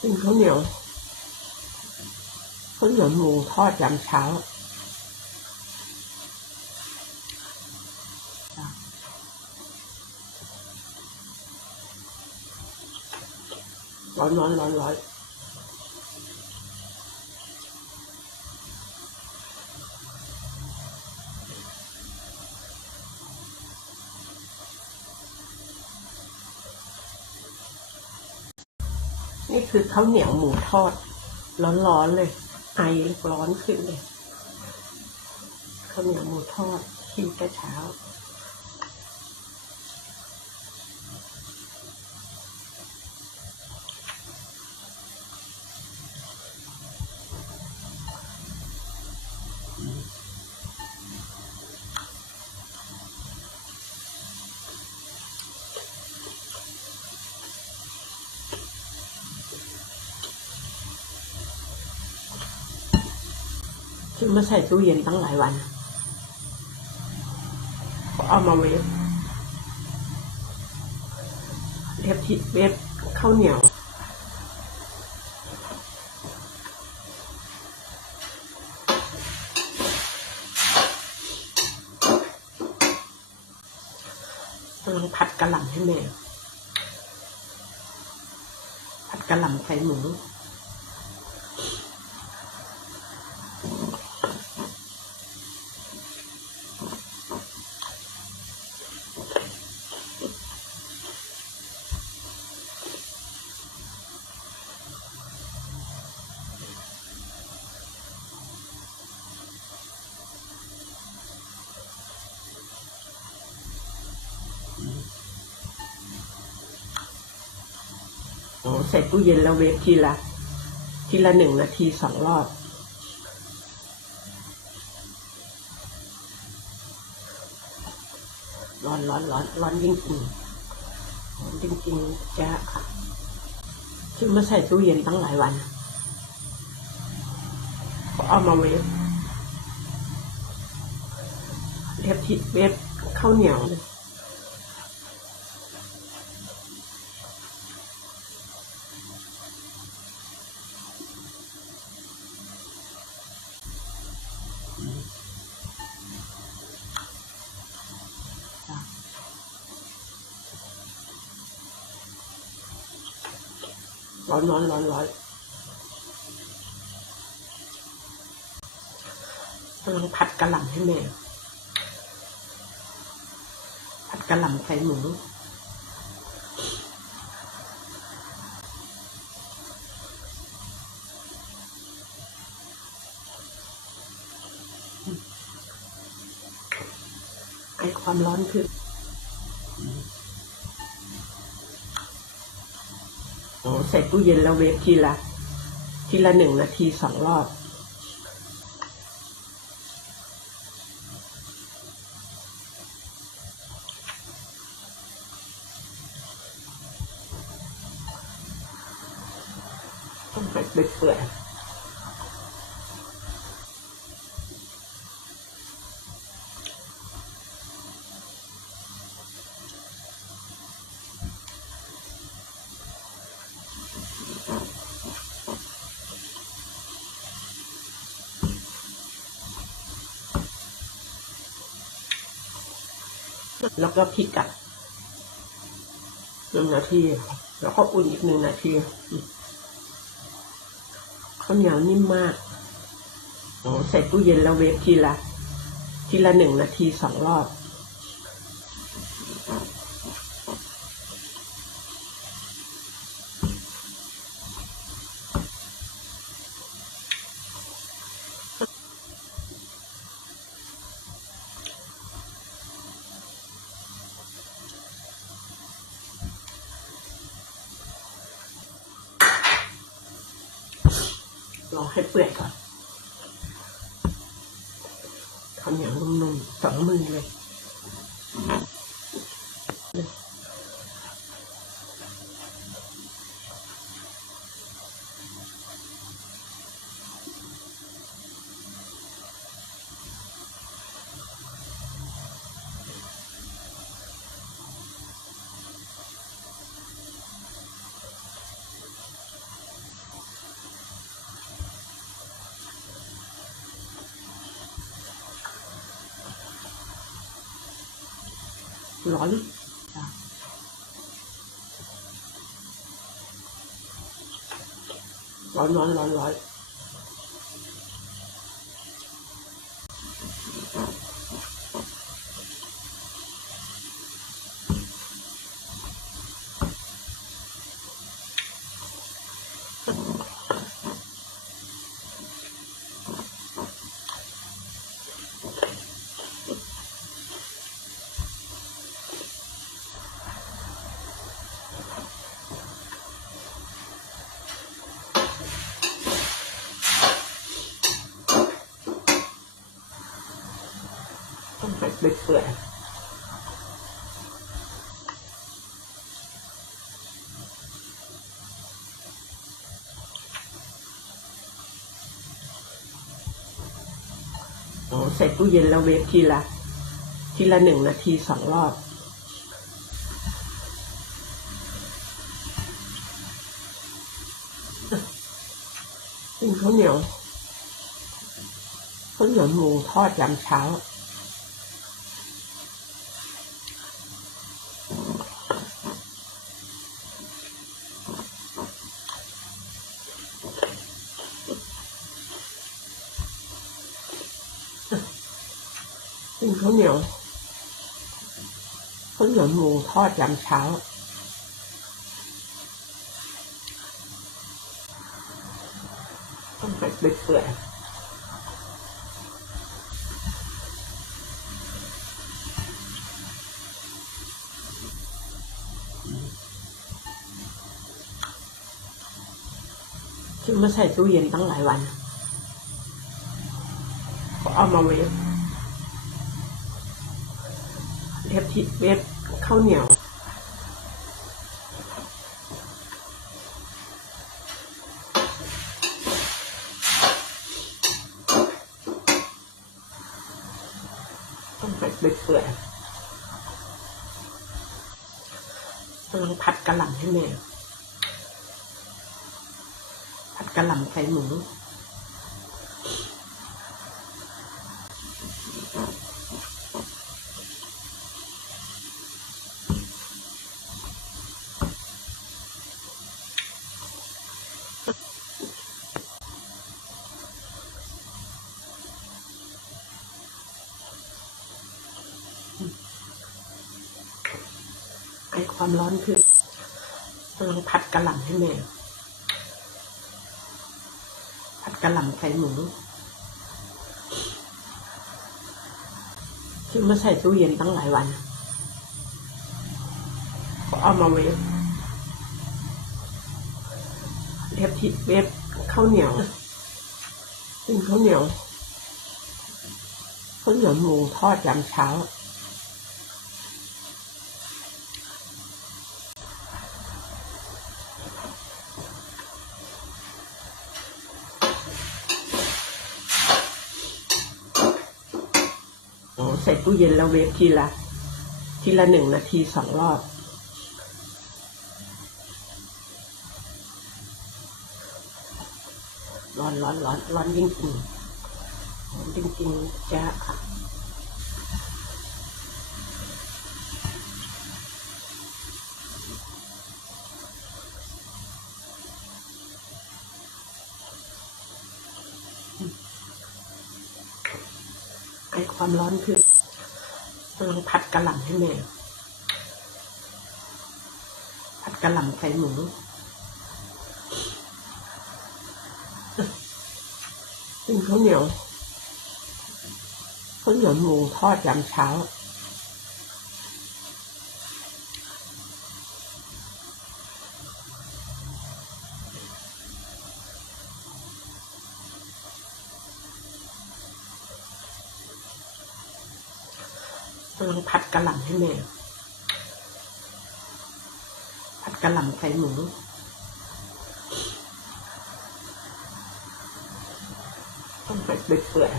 กินข้าวเหนียวข้าวเหนียวหมูทอดยามเช้าร้อนร้อนร้อนร้อน นี่คือข้าวเหนียวหมูทอด ร้อนๆเลย ไอร้อนขึ้นเลยข้าวเหนียวหมูทอดกินแต่เช้า ซื้อมาใส่ตู้เย็นตั้งหลายวันเอามาเวฟเวฟที่เวฟข้าวเหนียวกำลังผัดกระหล่ำให้แม่ผัดกระหล่ำใส่หมู โอ้ใส่ตู้เย็นแล้วเวฟทีละ ทีละหนึ่งนาทีสองรอบร้อนร้อนร้อนร้อนจริงจริงร้อนจริงจริงๆจะค่ะซื้อมาใส่ตู้เย็นตั้งหลายวันเอามาเวฟเวฟที่เวฟข้าวเหนียวเลย ร้อนร้อนร้อนร้อนกำลังผัดกะหล่ำให้แม่ ผัดกะหล่ำใส่หมูไอความร้อนขึ้นโอ้ ใส่ตู้เย็นแล้วเวฟทีละ ทีละหนึ่งนาทีสองรอบต้องให้เปื่อย แล้วก็พลิกกลับหนึ่งนาที แล้วก็อุ่นอีกหนึ่งนาทีข้าวเหนียวนิ่มมากโอ้ใส่ตู้เย็นแล้วเวฟทีละ ทีละหนึ่งนาทีสองรอบ อให้เปื่อยก่อนทำอย่างนุ่มๆสองมือเลย ร้อนจ้ะร้อนร้อนร้อนร้อน เป็ดเปื่อยโอ้ใส่ตู้เย็นแล้วเวฟทีละ ทีละหนึ่งนาทีสองรอบกินข้าวเหนียวข้าวเหนียวหมูทอดยามเช้า กินข้าวเหนียวข้าวเหนียวหมูทอดยามเช้า ต้องเป็ดเปื่อยๆซื้อมาใส่ตู้เย็นตั้งหลายวัน ก็เอามาเวฟ เวฟที่เวฟข้าวเหนียว ต้องเป็ดเปื่อยกำลังผัดกระหล่ำให้แม่ผัดกระหล่ำใส่หมู ไอความร้อนคือกำลังผัดกระหล่ำให้แม่ ผัดกระหล่ำใส่หมูซื้อมาใส่ตู้เย็นตั้งหลายวัน ก็เอามาเวฟเวฟที่เวฟข้าวเหนียวกินข้าวเหนียวข้าวเหนียวหมูทอดยามเช้า ใส่ตู้เย็นแล้วเวฟทีละ ทีละหนึ่งนาทีสองรอบ ร้อนร้อนร้อนร้อนจริงจริงๆร้อนจริงจริงๆจะค่ะไอความร้อนคือ กำลังผัดกระหล่ำให้แม่ ผัดกระหล่ำใส่หมูกินข้าวเหนียวข้าวเหนียวหมูทอดยามเช้า กำลังผัดกระหล่ำ ให้แม่ผัดกระหล่ำไส่หมูต้องเป็ดเปื่อย